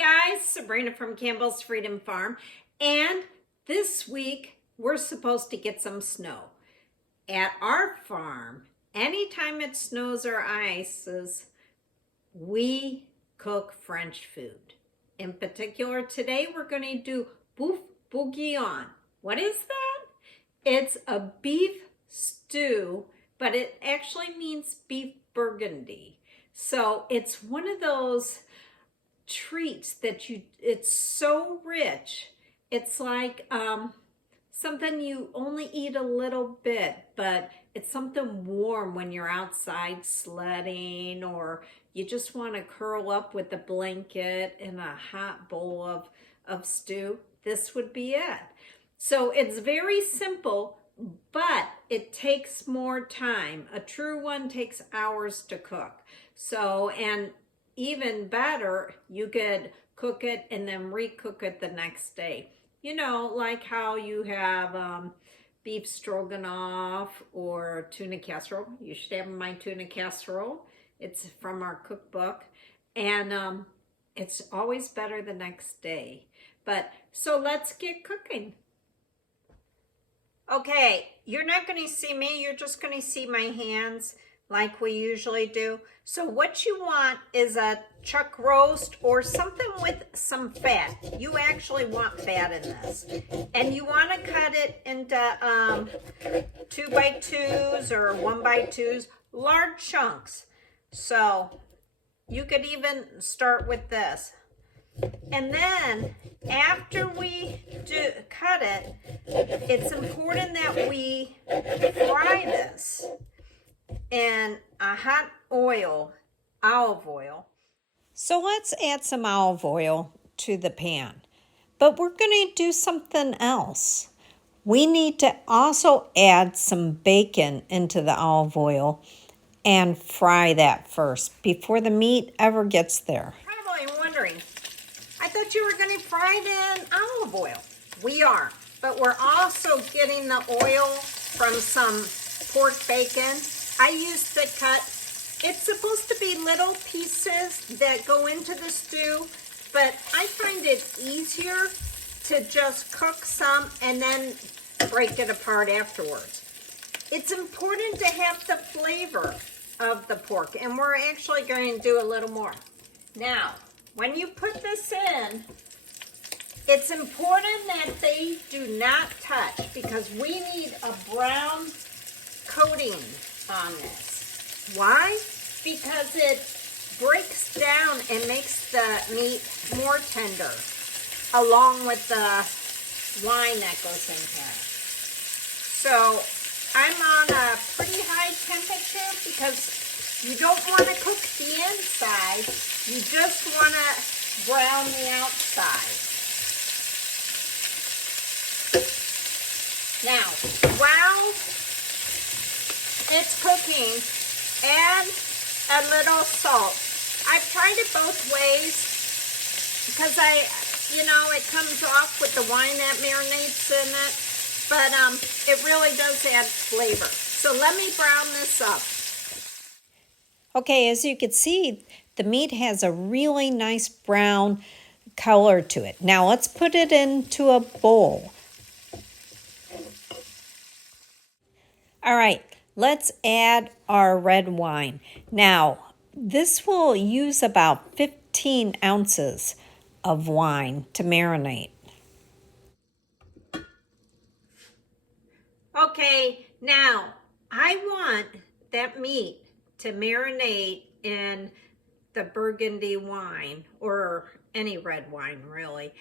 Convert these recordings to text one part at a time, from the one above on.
guys, Sabrina from Campbell's Freedom Farm, and this week we're supposed to get some snow. At our farm, anytime it snows or ices, we cook French food. In particular, today we're going to do Boeuf Bourguignon. What is that? It's a beef stew, but it actually means beef Burgundy. So it's one of those treats that it's so rich. It's like something you only eat a little bit, but it's something warm when you're outside sledding, or you just want to curl up with a blanket in a hot bowl of stew. This would be it. So it's very simple, but it takes more time. A true one takes hours to cook. So, and even better, you could cook it and then recook it the next day. You know, like how you have beef stroganoff or tuna casserole. You should have my tuna casserole. It's from our cookbook. And it's always better the next day. But so let's get cooking. Okay, you're not going to see me. You're just going to see my hands like we usually do. So what you want is a chuck roast or something with some fat. You actually want fat in this. And you want to cut it into 2x2s or 1x2s, large chunks. So you could even start with this. And then after we cut it, it's important that we fry this in a hot oil, olive oil. So let's add some olive oil to the pan. But we're going to do something else. We need to also add some bacon into the olive oil and fry that first before the meat ever gets there. Probably wondering, I thought you were going to fry it in olive oil. We are, but we're also getting the oil from some pork bacon. I used to cut, it's supposed to be little pieces that go into the stew, but I find it easier to just cook some and then break it apart afterwards. It's important to have the flavor of the pork, and we're actually going to do a little more. Now, when you put this in, it's important that they do not touch because we need a brown coating on this. Why? Because it breaks down and makes the meat more tender, along with the wine that goes in here. So I'm on a pretty high temperature because you don't want to cook the inside, you just want to brown the outside. Now, while it's cooking, add a little salt. I've tried it both ways because it comes off with the wine that marinates in it, but it really does add flavor. So let me brown this up. Okay, as you can see, the meat has a really nice brown color to it. Now let's put it into a bowl. All right, let's add our red wine. Now, this will use about 15 ounces of wine to marinate. Okay, now I want that meat to marinate in the Burgundy wine, or any red wine really,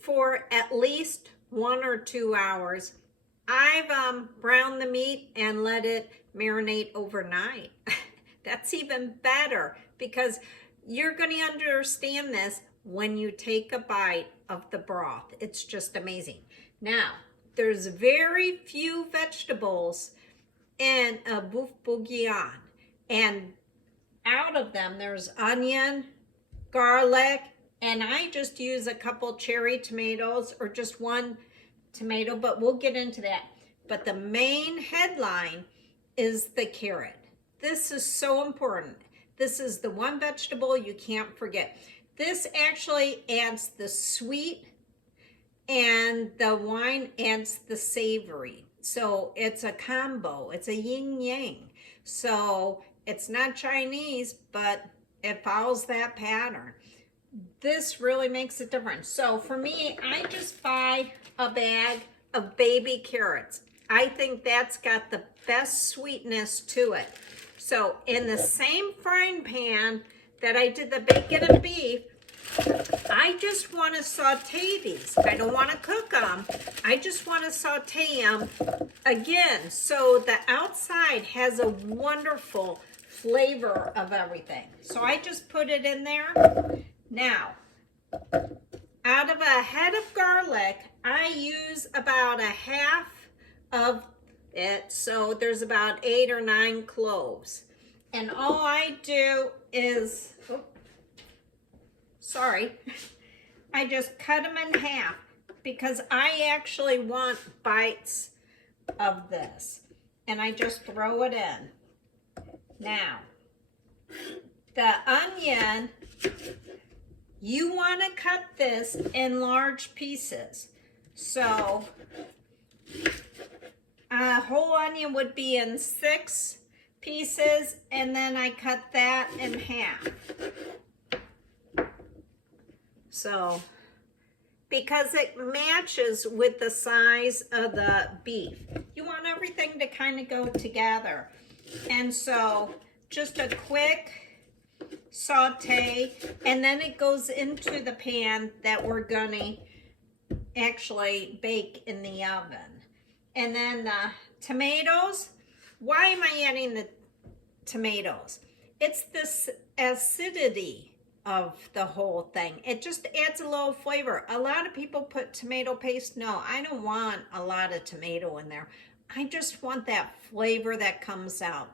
for at least 1 or 2 hours. I've browned the meat and let it marinate overnight. That's even better because you're going to understand this when you take a bite of the broth. It's just amazing. Now, there's very few vegetables in a Boeuf Bourguignon, and out of them there's onion, garlic, and I just use a couple cherry tomatoes or just one tomato, but we'll get into that. But the main headline is the carrot. This is so important. This is the one vegetable you can't forget. This actually adds the sweet and the wine adds the savory. So it's a combo, it's a yin yang. So it's not Chinese, but it follows that pattern. This really makes a difference. So for me, I just buy a bag of baby carrots. I think that's got the best sweetness to it. So in the same frying pan that I did the bacon and beef, I just want to saute these. I don't want to cook them. I just want to saute them again so the outside has a wonderful flavor of everything. So I just put it in there. Now, out of a head of garlic, I use about a half of it. So there's about 8 or 9 cloves. And all I do is, I just cut them in half because I actually want bites of this. And I just throw it in. Now, the onion, you want to cut this in large pieces. So a whole onion would be in 6 pieces, and then I cut that in half. So, because it matches with the size of the beef. You want everything to kind of go together. And so, just a quick saute, and then it goes into the pan that we're gonna actually bake in the oven. And then the tomatoes, why am I adding the tomatoes? It's this acidity of the whole thing. It just adds a little flavor. A lot of people put tomato paste. No, I don't want a lot of tomato in there. I just want that flavor that comes out.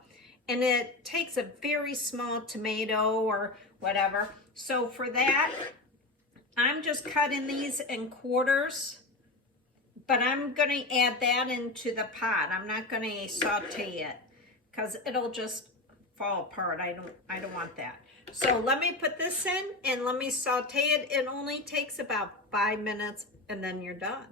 And it takes a very small tomato or whatever. So for that, I'm just cutting these in quarters, but I'm going to add that into the pot. I'm not going to saute it because it'll just fall apart. I don't want that. So let me put this in and let me saute it. It only takes about 5 minutes and then you're done.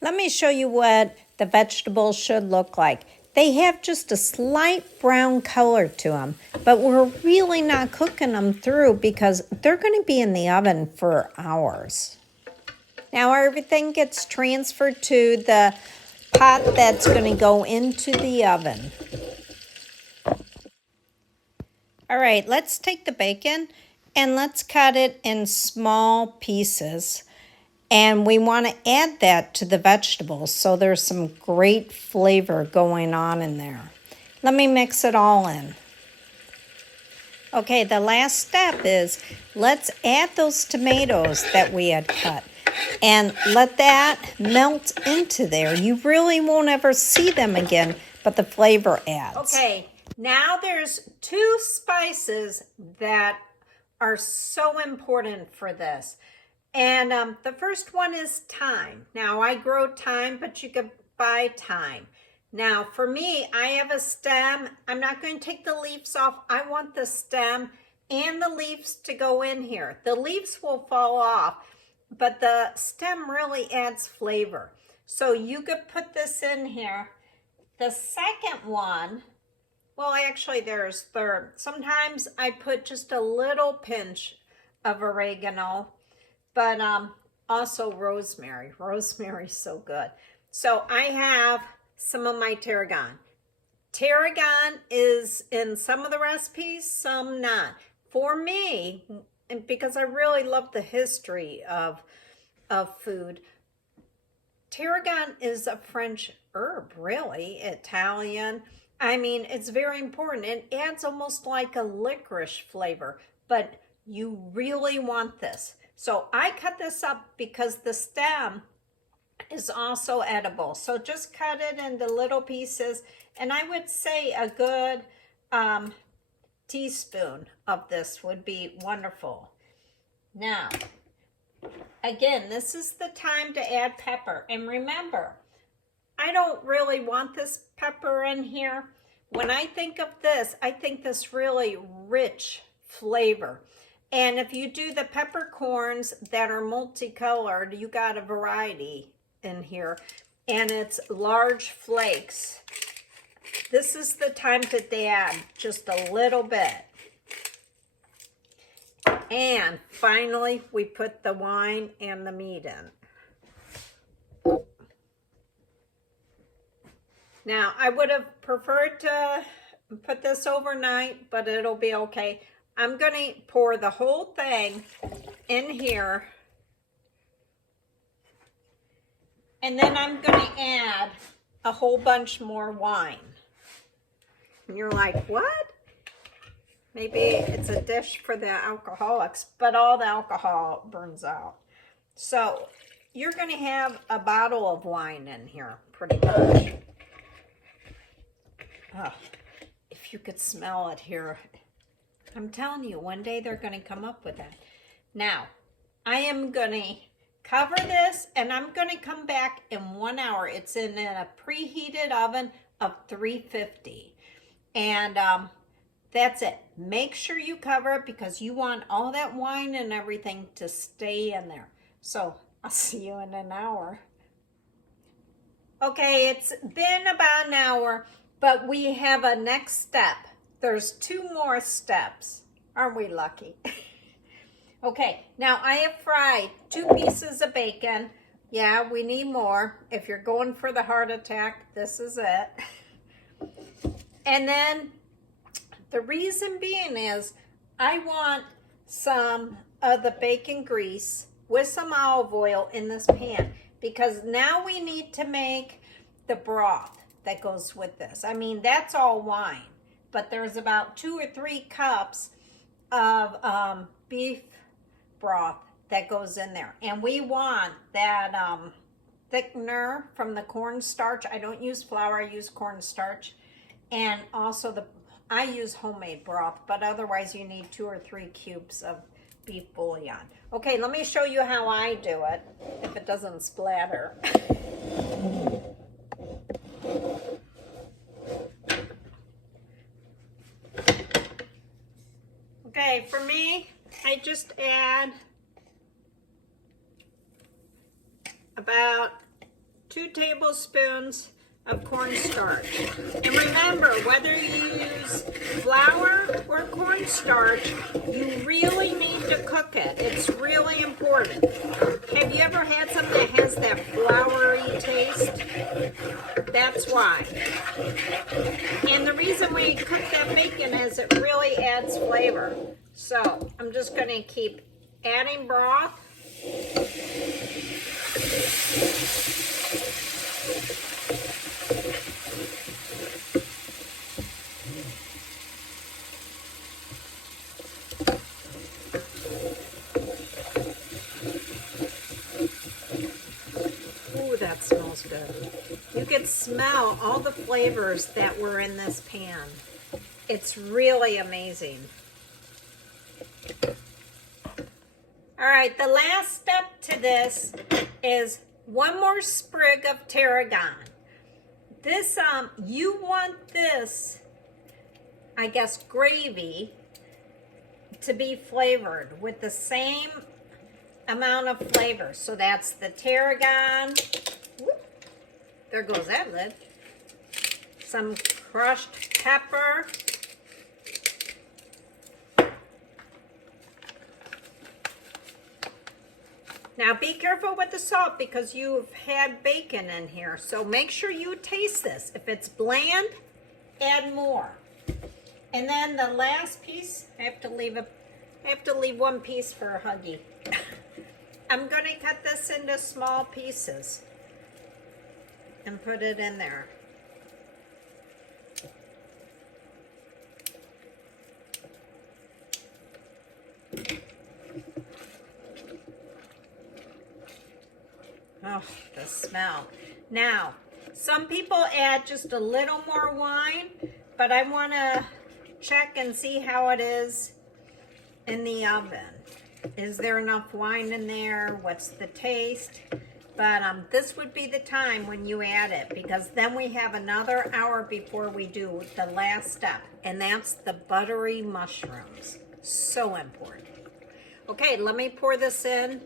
Let me show you what the vegetables should look like. They have just a slight brown color to them, but we're really not cooking them through because they're going to be in the oven for hours. Now everything gets transferred to the pot that's going to go into the oven. All right, let's take the bacon and let's cut it in small pieces. And we want to add that to the vegetables so there's some great flavor going on in there. Let me mix it all in. Okay, the last step is let's add those tomatoes that we had cut and let that melt into there. You really won't ever see them again, but the flavor adds. Okay, now there's 2 spices that are so important for this. And the first one is thyme. Now, I grow thyme, but you can buy thyme. Now, for me, I have a stem. I'm not going to take the leaves off. I want the stem and the leaves to go in here. The leaves will fall off, but the stem really adds flavor. So you could put this in here. The second one, well, actually, there's third. Sometimes I put just a little pinch of oregano, but also rosemary. Rosemary's so good. So I have some of my tarragon. Tarragon is in some of the recipes, some not. For me, and because I really love the history of food, tarragon is a French herb, really, Italian. I mean, it's very important. It adds almost like a licorice flavor, but you really want this. So I cut this up because the stem is also edible. So just cut it into little pieces. And I would say a good teaspoon of this would be wonderful. Now, again, this is the time to add pepper. And remember, I don't really want this pepper in here. When I think of this, I think this really rich flavor. And if you do the peppercorns that are multicolored, you got a variety in here. And it's large flakes. This is the time that they add just a little bit. And finally, we put the wine and the meat in. Now, I would have preferred to put this overnight, but it'll be okay. I'm going to pour the whole thing in here. And then I'm going to add a whole bunch more wine. And you're like, what? Maybe it's a dish for the alcoholics, but all the alcohol burns out. So you're going to have a bottle of wine in here, pretty much. Oh, if you could smell it here. I'm telling you, one day they're going to come up with that. Now, I am going to cover this, and I'm going to come back in 1 hour. It's in a preheated oven of 350. And that's it. Make sure you cover it because you want all that wine and everything to stay in there. So, I'll see you in an hour. Okay, it's been about an hour, but we have a next step. There's 2 more steps. Aren't we lucky? Okay, now I have fried 2 pieces of bacon. Yeah, we need more. If you're going for the heart attack, this is it. And then the reason being is I want some of the bacon grease with some olive oil in this pan because now we need to make the broth that goes with this. I mean, that's all wine. But there's about 2 or 3 cups of beef broth that goes in there. And we want that thickener from the cornstarch. I don't use flour, I use cornstarch. And also I use homemade broth, but otherwise you need 2 or 3 cubes of beef bouillon. Okay, let me show you how I do it, if it doesn't splatter. Okay, for me, I just add about 2 tablespoons of cornstarch. And remember, whether you use flour or cornstarch, you really need to cook it. It's really important. Have you ever had something that has that floury taste? That's why. And the reason we cook that bacon is it really adds flavor. So I'm just going to keep adding broth. Ooh, that smells good. You can smell all the flavors that were in this pan. It's really amazing. All right, the last step to this is 1 more sprig of tarragon. This, you want this, I guess, gravy to be flavored with the same amount of flavor. So that's the tarragon. Whoop, there goes that lid. Some crushed pepper. Now be careful with the salt because you've had bacon in here. So make sure you taste this. If it's bland, add more. And then the last piece, I have to leave 1 piece for Huggy. I'm going to cut this into small pieces and put it in there. Oh, the smell. Now, some people add just a little more wine, but I want to check and see how it is in the oven. Is there enough wine in there? What's the taste? But this would be the time when you add it because then we have another hour before we do the last step, and that's the buttery mushrooms. So important. Okay, let me pour this in.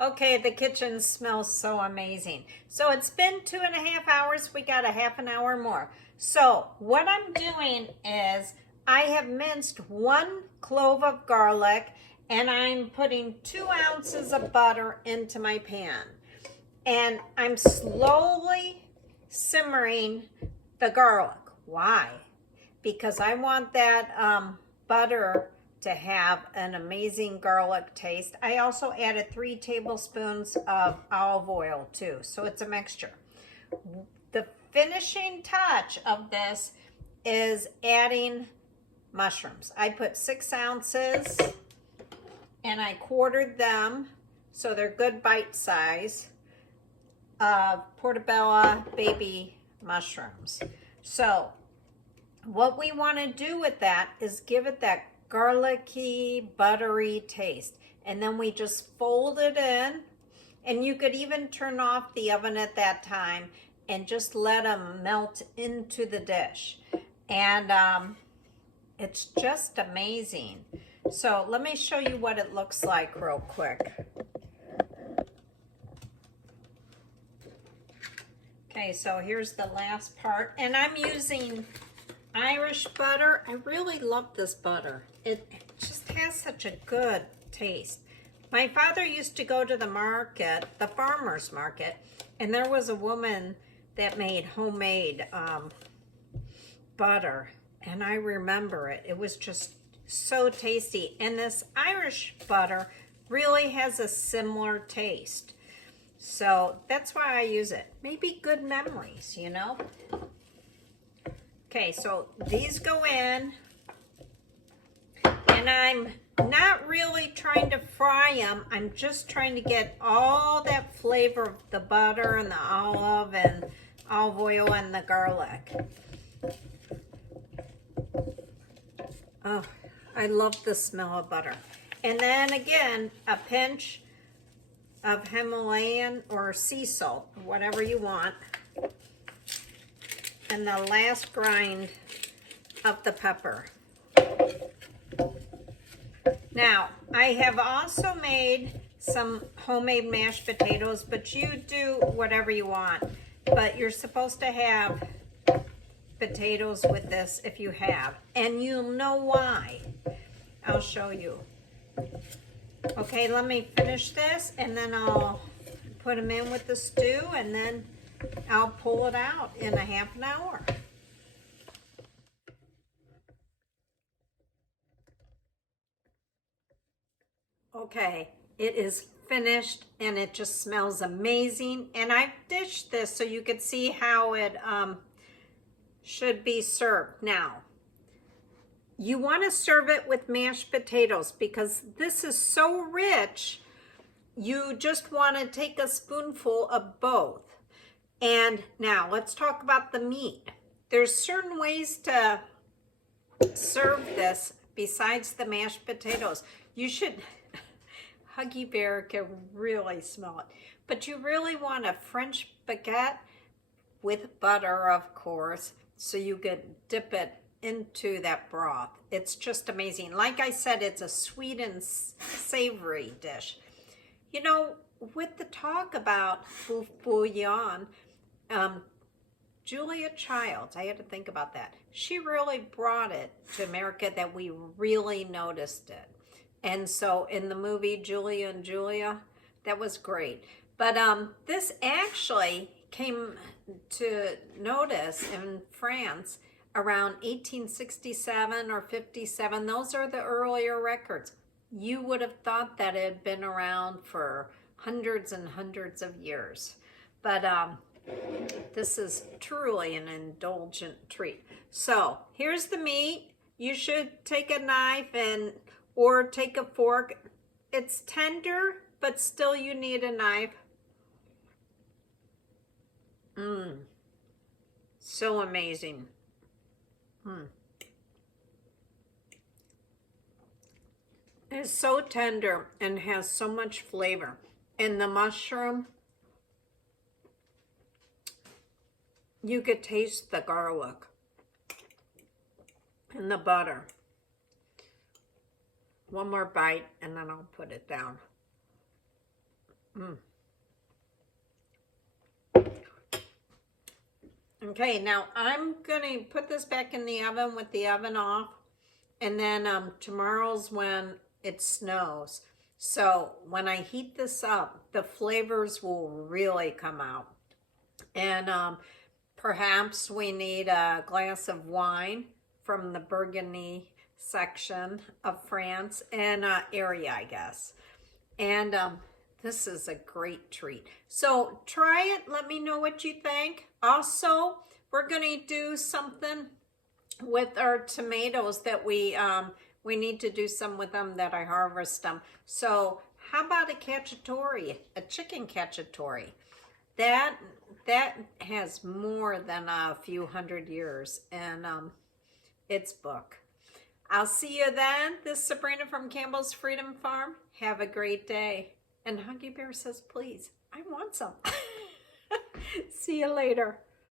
Okay, the kitchen smells so amazing. So it's been 2.5 hours. We got a half an hour more. So what I'm doing is I have minced 1 clove of garlic and I'm putting 2 ounces of butter into my pan. And I'm slowly simmering the garlic. Why? Because I want that butter to have an amazing garlic taste. I also added 3 tablespoons of olive oil too, so it's a mixture. The finishing touch of this is adding mushrooms. I put 6 ounces and I quartered them so they're good bite size of portobello baby mushrooms. So what we want to do with that is give it that garlicky, buttery taste. And then we just fold it in, and you could even turn off the oven at that time and just let them melt into the dish. And it's just amazing. So let me show you what it looks like real quick. Okay, so here's the last part, and I'm using Irish butter. I really love this butter. It just has such a good taste. My father used to go to the market, the farmer's market, and there was a woman that made homemade butter, and I remember it. It was just so tasty, and this Irish butter really has a similar taste. So that's why I use it. Maybe good memories, you know? Okay, so these go in, and I'm not really trying to fry them. I'm just trying to get all that flavor of the butter and the olive oil and the garlic. Oh, I love the smell of butter. And then again, a pinch of Himalayan or sea salt, whatever you want. And the last grind of the pepper. Now, I have also made some homemade mashed potatoes, but you do whatever you want. But you're supposed to have potatoes with this if you have, and you'll know why. I'll show you. Okay, let me finish this, and then I'll put them in with the stew, and then I'll pull it out in a half an hour. Okay, it is finished and it just smells amazing. And I've dished this so you could see how it should be served. Now, you want to serve it with mashed potatoes because this is so rich. You just want to take a spoonful of both. And now let's talk about the meat. There's certain ways to serve this besides the mashed potatoes. You should, Huggy Bear can really smell it, but you really want a French baguette with butter, of course, so you can dip it into that broth. It's just amazing. Like I said, it's a sweet and savory dish. You know, with the talk about Boeuf Bourguignon, Julia Childs, I had to think about that. She really brought it to America that we really noticed it. And so in the movie Julia and Julia, that was great. But this actually came to notice in France around 1867 or 57. Those are the earlier records. You would have thought that it had been around for hundreds and hundreds of years. But this is truly an indulgent treat. So here's the meat. You should take a knife or take a fork. It's tender, but still you need a knife. So amazing. It's so tender and has so much flavor. And the mushroom, you could taste the garlic. and the butter. One more bite and then I'll put it down. Okay, now I'm gonna put this back in the oven with the oven off, and then tomorrow's when it snows. So when I heat this up, the flavors will really come out. And perhaps we need a glass of wine from the Burgundy section of France and area, I guess. And this is a great treat. So try it. Let me know what you think. Also, we're going to do something with our tomatoes that we need to do some with them that I harvest them. So how about a cacciatore, a chicken cacciatore? That has more than a few hundred years in its book. I'll see you then. This is Sabrina from Campbell's Freedom Farm. Have a great day. And Huggy Bear says, please, I want some. See you later.